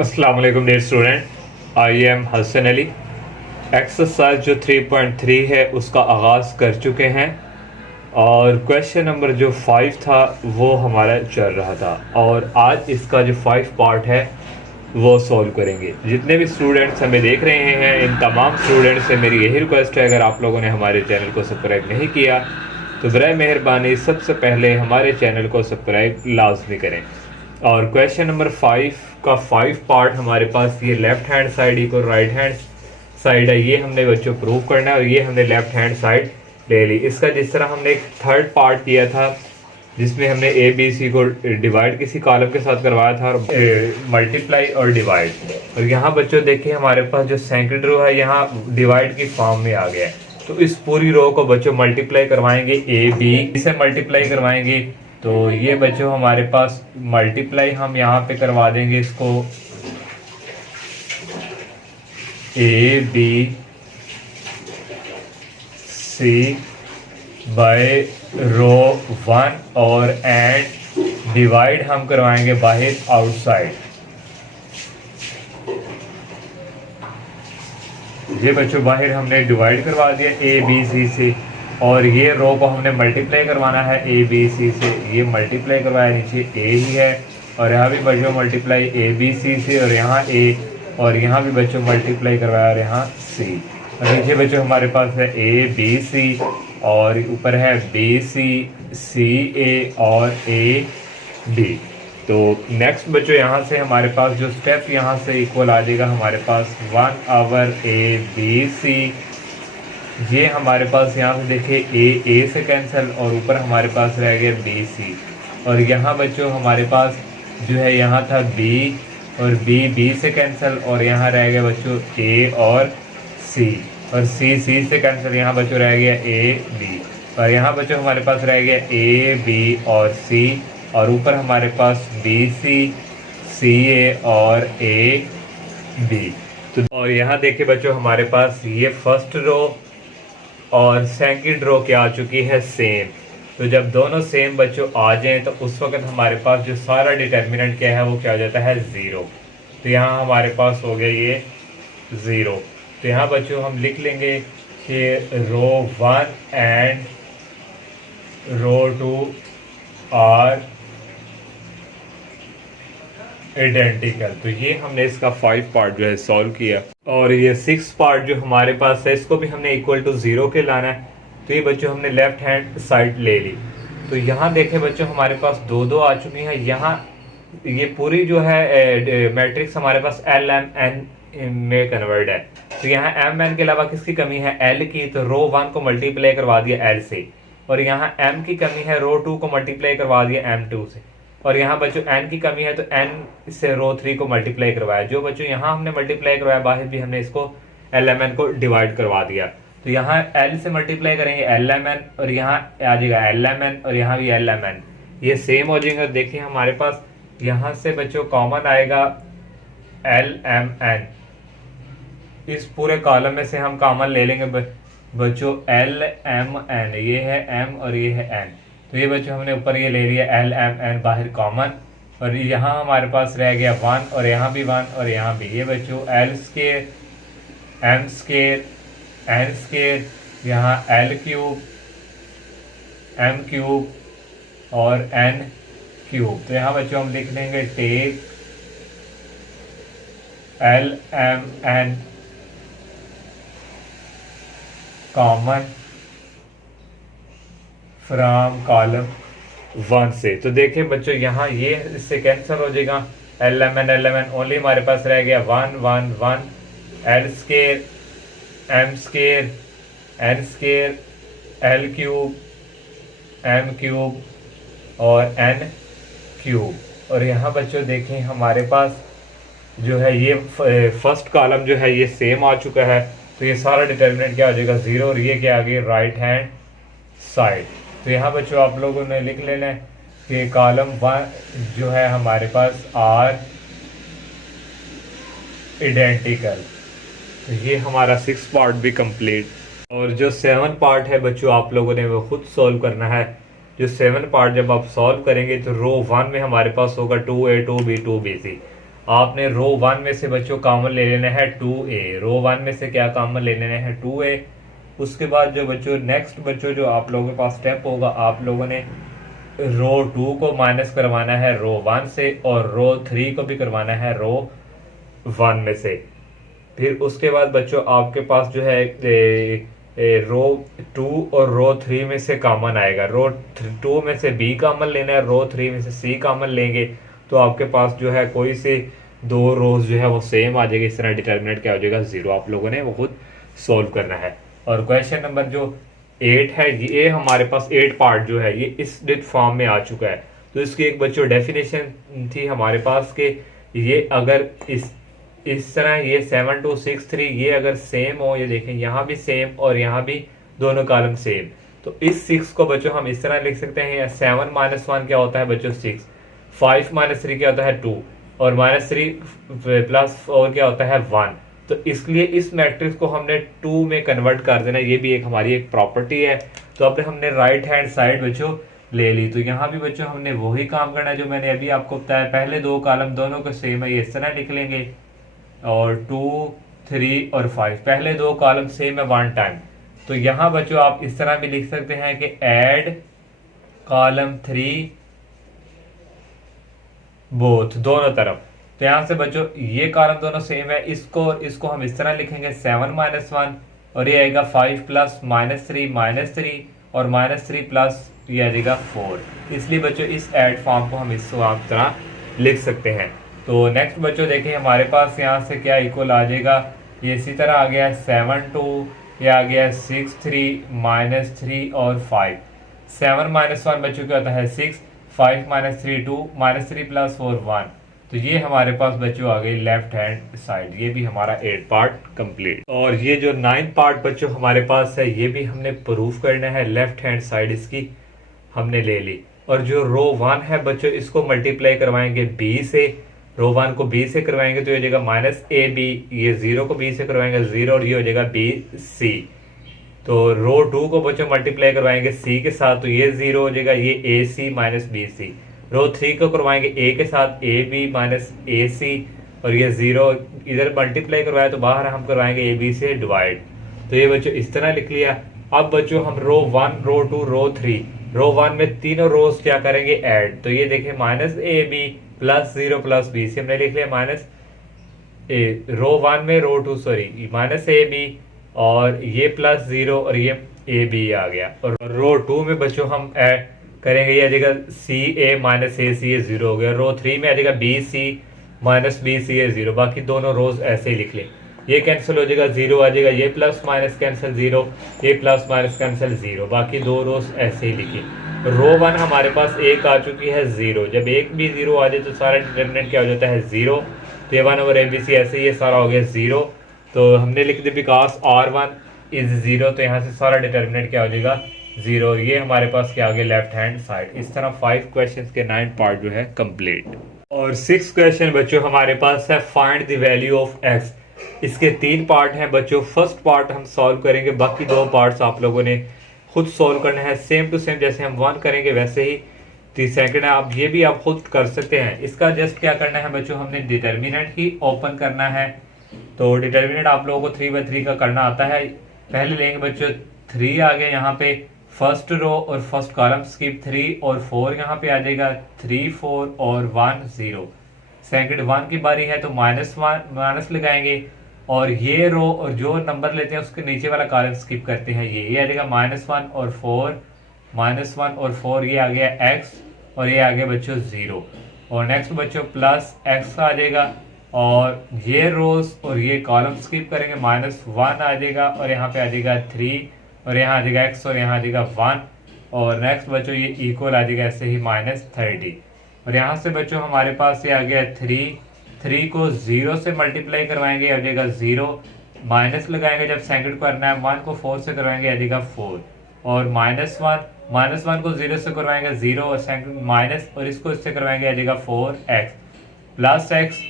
अस्सलाम वालेकुम dear student, I am Hasan Ali. Exercise जो 3.3 है उसका आगाज़ कर चुके हैं और क्वेश्चन नंबर जो 5 था वो हमारा चल रहा था और आज इसका जो 5 पार्ट है वो सॉल्व करेंगे। जितने भी स्टूडेंट्स हमें देख रहे हैं इन तमाम स्टूडेंट्स से मेरी यही रिक्वेस्ट है, अगर आप लोगों ने हमारे चैनल को सब्सक्राइब नहीं किया तो बराए मेहरबानी सबसे पहले हमारे चैनल को सब्सक्राइब लाजमी करें। और क्वेश्चन नंबर 5 का 5 पार्ट हमारे पास ये लेफ्ट हैंड साइड ही को राइट हैंड साइड है, ये हमने बच्चों प्रूव करना है और ये हमने लेफ्ट हैंड साइड ले ली। इसका जिस तरह हमने एक थर्ड पार्ट किया था जिसमें हमने ए बी सी को डिवाइड किसी कॉलम के साथ करवाया था और मल्टीप्लाई और डिवाइड, और यहाँ बच्चों देखिए हमारे पास जो सेकंड रो है यहाँ डिवाइड की फॉर्म में आ गया है। तो इस पूरी रो को बच्चों मल्टीप्लाई करवाएंगे, ए बी से मल्टीप्लाई करवाएंगे। तो ये बच्चों हमारे पास मल्टीप्लाई हम यहाँ पे करवा देंगे इसको ए बी सी बाय रो 1 और एंड डिवाइड हम करवाएंगे बाहर आउटसाइड। ये बच्चों बाहर हमने डिवाइड करवा दिया ए बी सी से और ये रो को हमने मल्टीप्लाई करवाना है ए बी सी से। ये मल्टीप्लाई करवाया नीचे ए ही है और यहाँ भी बच्चों मल्टीप्लाई ए बी सी से और यहाँ ए और यहाँ भी बच्चों मल्टीप्लाई करवाया और यहाँ सी। और नीचे बच्चों हमारे पास है ए बी सी और ऊपर है बी सी ए और ए बी। तो नेक्स्ट बच्चों यहाँ से हमारे पास जो स्टेप यहाँ से इक्वल आ जाएगा हमारे पास 1 आवर ए बी सी। ये हमारे पास यहाँ से देखिए ए से कैंसिल और ऊपर हमारे पास रह गया बी सी। और यहाँ बच्चों हमारे पास जो है यहाँ था बी और बी से कैंसिल और यहाँ रह गया बच्चों ए और सी से कैंसिल, यहाँ बच्चों रह गया ए बी और यहाँ बच्चों हमारे पास रह गया ए बी और सी और ऊपर हमारे पास बी सी ए और ए बी। तो और यहाँ देखिए बच्चों हमारे पास ये फर्स्ट रो और सेकंड रो क्या आ चुकी है सेम। तो जब दोनों सेम बच्चों आ जाएं तो उस वक्त हमारे पास जो सारा डिटर्मिनेंट क्या है वो क्या हो जाता है 0। तो यहाँ हमारे पास हो गया ये 0। तो यहाँ बच्चों हम लिख लेंगे कि रो 1 एंड रो 2 आर आइडेंटिकल। तो ये हमने इसका 5 पार्ट जो है सॉल्व किया और ये 6 पार्ट जो हमारे पास है इसको भी हमने इक्वल टू 0 के लाना है। तो ये बच्चों हमने लेफ्ट हैंड साइड ले ली। तो यहाँ देखें बच्चों हमारे पास 2 आ चुकी हैं। यहाँ ये पूरी जो है मैट्रिक्स हमारे पास एल एम एन में कन्वर्ट है। तो यहाँ एम एन के अलावा किसकी कमी है एल की, तो रो 1 को मल्टीप्लाई करवा दिया एल से और यहाँ एम की कमी है रो 2 को मल्टीप्लाई करवा दिया एम 2 से और यहाँ बच्चों एन की कमी है तो एन से रो 3 को मल्टीप्लाई करवाया। जो बच्चों यहाँ हमने मल्टीप्लाई करवाया बाहर भी हमने इसको एल एम एन को डिवाइड करवा दिया। तो यहाँ एल से मल्टीप्लाई करेंगे एल एम एन और यहाँ आ जाएगा एल एम एन और यहाँ भी एल एम एन, ये सेम हो जाएगा। देखिए हमारे पास यहाँ से बच्चों कॉमन आएगा एल एम एन। इस पूरे कॉलम में से हम कॉमन ले लेंगे बच्चों एल एम एन, ये है एम और ये है एन। तो ये बच्चों हमने ऊपर ये ले लिया एल एम एन बाहर कॉमन और यहाँ हमारे पास रह गया 1 और यहाँ भी 1 और यहाँ भी। ये बच्चों L square M square N square, यहाँ एल क्यूब एम क्यूब और एन क्यूब। तो यहाँ बच्चों हम लिख लेंगे take L M N common from column 1 से। तो देखिए बच्चों यहाँ ये इससे कैंसिल हो जाएगा एल एम एन ओनली हमारे पास रह गया 1 1 1 L square M square N square L cube M cube और एन क्यूब। और यहाँ बच्चों देखें हमारे पास जो है ये फर्स्ट कॉलम जो है ये सेम आ चुका है। तो ये सारा डिटर्मिनेंट क्या हो जाएगा 0 और ये क्या आ गया राइट हैंड साइड। तो यहाँ बच्चों आप लोगों ने लिख लेना है कि कॉलम 1 जो है हमारे पास आर आइडेंटिकल। तो ये हमारा 6 पार्ट भी कंप्लीट और जो 7 पार्ट है बच्चों आप लोगों ने वो खुद सॉल्व करना है। जो 7 पार्ट जब आप सॉल्व करेंगे तो रो 1 में हमारे पास होगा 2a 2b 2bc आपने रो 1 में से बच्चों कॉमन ले लेना है 2a। रो 1 में से क्या कॉमन ले लेना है 2a। उसके बाद जो बच्चों नेक्स्ट बच्चों जो आप लोगों के पास स्टेप होगा, आप लोगों ने रो 2 को माइनस करवाना है रो 1 से और रो 3 को भी करवाना है रो 1 में से। फिर उसके बाद बच्चों आपके पास जो है रो 2 और रो 3 में से कॉमन आएगा। रो 2 में से बी कॉमन लेना है, रो 3 में से सी कॉमन लेंगे तो आपके पास जो है कोई से दो रोज जो है वो सेम आ जाएगी। इस तरह डिटर्मिनेंट क्या हो जाएगा 0। आप लोगों ने वो खुद सोल्व करना है। और क्वेश्चन नंबर जो 8 है, ये हमारे पास 8 पार्ट जो है ये इस डिट फॉर्म में आ चुका है। तो इसकी एक बच्चों डेफिनेशन थी हमारे पास के ये अगर इस तरह ये 7 2 6 3 ये अगर सेम हो, ये देखें यहाँ भी सेम और यहाँ भी दोनों कॉलम सेम, तो इस 6 को बच्चों हम इस तरह लिख सकते हैं। 7 - 1 क्या होता है बच्चों 6, 5 - 3 क्या होता है 2 और -3 + 4 क्या होता है 1। तो इसलिए इस मैट्रिक्स को हमने 2 में कन्वर्ट कर देना, ये भी एक हमारी एक प्रॉपर्टी है। तो अब हमने राइट हैंड साइड बच्चों ले ली। तो यहाँ भी बच्चों हमने वही काम करना है जो मैंने अभी आपको बताया। पहले दो कॉलम दोनों के सेम है, ये इस तरह लिख लेंगे और 2 3 और 5 पहले दो कॉलम सेम है 1 टाइम। तो यहाँ बच्चों आप इस तरह भी लिख सकते हैं कि ऐड कॉलम 3 बोथ दोनों तरफ। तो यहाँ से बच्चों ये कॉलम दोनों सेम है, इसको हम इस तरह लिखेंगे 7 - 1 और ये आएगा 5 + -3 और -3 प्लस ये आ जाएगा 4। इसलिए बच्चों इस ऐड फॉर्म को हम इस तरह लिख सकते हैं। तो नेक्स्ट बच्चों देखें हमारे पास यहाँ से क्या इक्वल आ जाएगा, ये इसी तरह आ गया 7 2, ये आ गया 6 3 -3 और 5। 7 - 1 बच्चों क्या होता है 6, 5 - 3 2, -3 + 4 1। तो ये हमारे पास बच्चों आ गई लेफ्ट हैंड साइड। ये भी हमारा 8 पार्ट कंप्लीट। और ये जो 9 पार्ट बच्चों हमारे पास है ये भी हमने प्रूफ करना है। लेफ्ट हैंड साइड इसकी हमने ले ली। और जो रो 1 है बच्चों इसको मल्टीप्लाई करवाएंगे b से। रो 1 को b से करवाएंगे तो ये हो जाएगा -ab, ये 0 को b से करवाएंगे 0 और ये हो जाएगा bc। तो रो 2 को बच्चों मल्टीप्लाई करवाएंगे c के साथ तो ये 0 हो जाएगा, ये ac - bc। रो 3 को करवाएंगे a के साथ ab - ac और ये 0 इधर मल्टीप्लाई करवाया तो बाहर हम करवाएंगे ab से डिवाइड। तो ये बच्चों इस तरह लिख लिया। अब बच्चों हम रो 1 रो 2 रो 3 रो 1 में तीनों रोज क्या करेंगे ऐड। तो ये देखें -ab + 0 + b से हमने लिख लिया रो 1 में रो 2 सॉरी -ab और ये +0 और ये ab आ गया। और रो 2 में बच्चों हम ऐड करेंगे, ये आ जाएगा ca - ac, ये 0 हो गया। रो 3 में आ जाएगा bc - bc, ये 0। बाकी दोनों रोज ऐसे ही लिख लें, ये कैंसिल हो जाएगा 0 आ जाएगा, ये प्लस माइनस कैंसिल 0, ये प्लस माइनस कैंसिल 0। बाकी दो रोज ऐसे ही लिखिए। रो 1 हमारे पास एक आ चुकी है 0। जब एक भी 0 आ जाए तो सारा डिटर्मिनेंट क्या हो जाता है 0। तो ये 1/ABC ऐसे ही ये सारा हो गया 0। तो हमने लिख दिया बिकॉज R1 इज 0। तो यहाँ से सारा डिटर्मिनेंट क्या हो जाएगा 0। ये हमारे पास क्या आ गया लेफ्ट हैंड साइड। इस तरह 5 क्वेश्चन के 9 पार्ट जो है कंप्लीट। और 6 क्वेश्चन बच्चों हमारे पास है find the value of x। इसके 3 पार्ट हैं बच्चों। फर्स्ट पार्ट हम सॉल्व करेंगे, बाकी 2 पार्ट्स आप लोगों ने खुद सॉल्व करना है सेम टू सेम जैसे हम 1 करेंगे वैसे ही। सेकंड है आप ये भी आप खुद कर सकते हैं। इसका जस्ट क्या करना है बच्चों, हमने डिटर्मिनेंट ही ओपन करना है। तो डिटर्मिनेंट आप लोगों को 3/3 का करना आता है। पहले लेंगे बच्चों 3 आ गया यहाँ पे फर्स्ट रो और फर्स्ट कॉलम स्किप 3 और 4 यहाँ पे आ जाएगा 3 4 और 1 0। सेकंड 1 की बारी है तो माइनस लगाएंगे और ये रो और जो नंबर लेते हैं उसके नीचे वाला कॉलम स्किप करते हैं। ये आ जाएगा -1 और 4 -1 और 4 ये आ गया x और ये आ गया बच्चों 0। और नेक्स्ट बच्चों प्लस x आ जाएगा और ये रोज और ये कॉलम स्किप करेंगे -1 आ जाएगा और यहाँ पे आ जाएगा 3 और यहाँ आ जाएगा x और यहाँ आ जाएगा 1 और नेक्स्ट बच्चों ये इक्वल आ जाएगा ऐसे ही -30। और यहाँ से बच्चों हमारे पास ये आ गया 3 को 0 से मल्टीप्लाई करवाएंगे आ जाएगा 0, माइनस लगाएंगे जब सेकंड को करना है 1 को 4 से करवाएंगे आ जाएगा 4 और -1 को 0 से करवाएंगे 0 और सेकंड माइनस और इसको इससे करवाएंगे आ जाएगा 4x प्लस x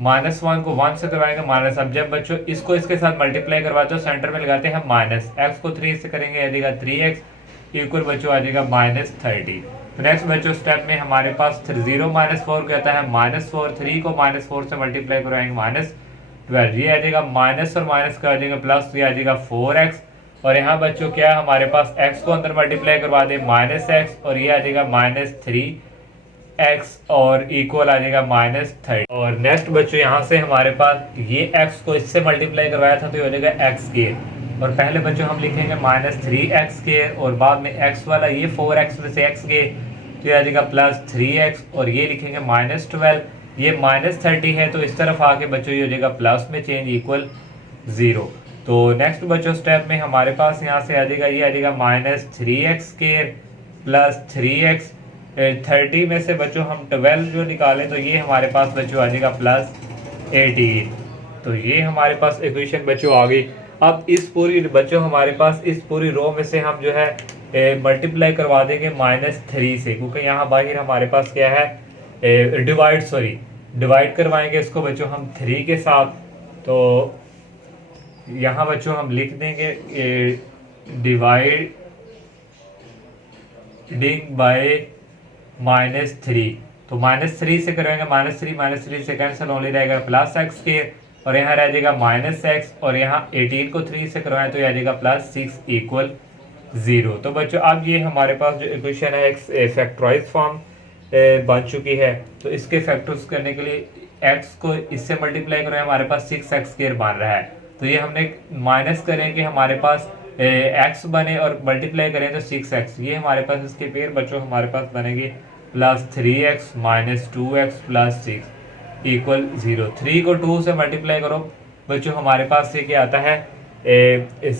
-1 को 1 से करवाएंगे माइनस। अब जब बच्चों इसको इसके साथ मल्टीप्लाई करवाते हो सेंटर में लगाते हैं माइनस, x को 3 से करेंगे आ जाएगा 3x इक्वल बच्चों आ जाएगा -30। तो नेक्स्ट बच्चों स्टेप में हमारे पास 0 माइनस 4 कहता है -4, 3 को -4 से मल्टीप्लाई करवाएंगे -12, ये आ जाएगा माइनस और माइनस का आ जाएगा प्लस, ये आ जाएगा 4x। और यहाँ बच्चों क्या है हमारे पास x को अंदर मल्टीप्लाई करवा दे -x, और ये आ जाएगा -3x और इक्वल आ जाएगा -30। और नेक्स्ट बच्चों यहाँ से हमारे पास ये x को इससे मल्टीप्लाई करवाया था तो ये हो जाएगा x²। और पहले बच्चों हम लिखेंगे -3x² और बाद में x वाला ये 4x में से x गए तो ये आ जाएगा +3x, और ये लिखेंगे -12, ये -30 है तो इस तरफ आके बच्चों ये हो जाएगा प्लस में चेंज इक्वल 0। तो नेक्स्ट बच्चों स्टेप में हमारे पास यहाँ से आ जाएगा ये आ जाएगा -3x² + 3x। 30 में से बच्चों हम 12 जो निकालें तो ये हमारे पास बच्चों आ जाएगा +18। तो ये हमारे पास इक्वेशन बच्चों आ गई। अब इस पूरी बच्चों हमारे पास इस पूरी रो में से हम जो है मल्टीप्लाई करवा देंगे -3 से, क्योंकि यहाँ बाहर हमारे पास क्या है डिवाइड करवाएंगे इसको बच्चों हम 3 के साथ। तो यहाँ बच्चों हम लिख देंगे डिवाइडिंग बाय -3। तो -3 से करेंगे -3 से कैंसिल होने रहेगा +x², और यहाँ रह जाएगा -x, और यहाँ 18 को 3 से करवाएं तो यह आ जाएगा +6 इक्वल 0। तो बच्चों अब ये हमारे पास जो इक्वेशन है एक फैक्टराइज फॉर्म बन चुकी है। तो इसके फैक्टर्स करने के लिए x को इससे मल्टीप्लाई करें हमारे पास 6x² बन रहा है, तो ये हमने माइनस करें कि हमारे पास x बने और मल्टीप्लाई करें तो 6x, ये हमारे पास इसके पेयर बच्चों हमारे पास बनेंगे +3x - 2x + 6 इक्वल 0। 3 को 2 से मल्टीप्लाई करो बच्चों हमारे पास ये क्या आता है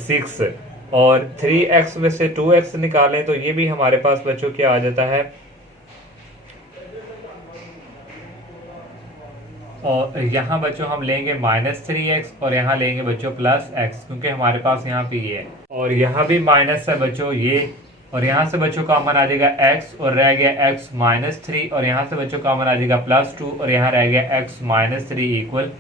6, और 3x में से 2x निकालें तो ये भी हमारे पास बच्चों क्या आ जाता है, और यहाँ बच्चों हम लेंगे -3x और यहाँ लेंगे बच्चों +x, क्योंकि हमारे पास यहाँ पे ये है, और यहाँ भी माइनस है बच्चों ये, और यहाँ से बच्चों कॉमन आ जाएगा x और रह गया x -3, और यहाँ से बच्चों कॉमन आ जाएगा +2 और यहाँ रह गया x -3 इक्वल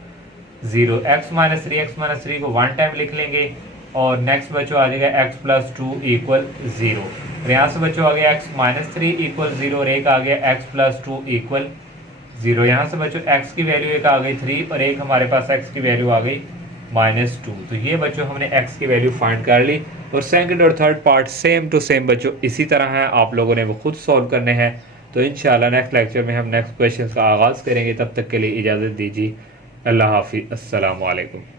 0। x -3 को 1 टाइम लिख लेंगे, और नेक्स्ट बच्चों आ जाएगा x +2 इक्वल 0, और यहाँ से बच्चों आ गया x -3 इक्वल 0 और एक आ गया x +2 इक्वल 0। यहाँ से बच्चों x की वैल्यू एक आ गई 3 और एक हमारे पास x की वैल्यू आ गई -2। तो ये बच्चों हमने x की वैल्यू फाइंड कर ली, और सेकंड और third part same to same बच्चों इसी तरह है, आप लोगों ने वो खुद सॉल्व करने हैं। तो इंशाल्लाह नेक्स्ट लेक्चर में हम नेक्स्ट क्वेश्चन का आगाज़ करेंगे। तब तक के लिए इजाज़त दीजिए। अल्लाह हाफिज़, अस्सलाम वालेकुम।